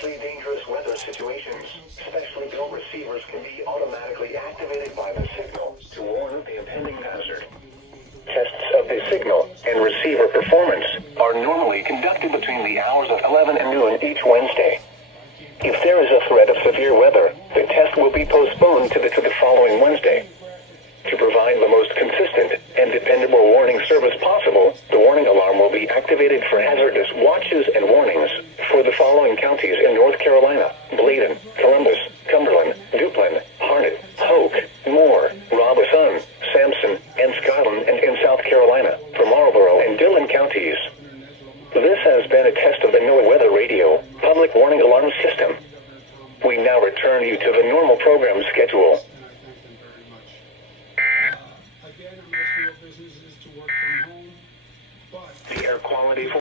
seriously dangerous weather situations. Specially built receivers can be automatically activated by the signal to warn of the impending hazard. Tests of the signal and receiver performance are normally conducted between the hours of 11 and noon each Wednesday. If there is a threat of severe weather, the test will be postponed to the following Wednesday. To provide the most consistent and dependable warning service possible, the warning alarm will be activated for hazardous watches and warnings for the following counties in North Carolina: Bladen, Columbus, Cumberland, Duplin, Harnett, Hoke, Moore, Robeson, Sampson, and Scotland, and in South Carolina for Marlborough and Dillon counties. This has been a test of the NOAA Weather Radio Public Warning Alarm System. We now return you to the normal program schedule. Again, unless your business is to work from home, but The air quality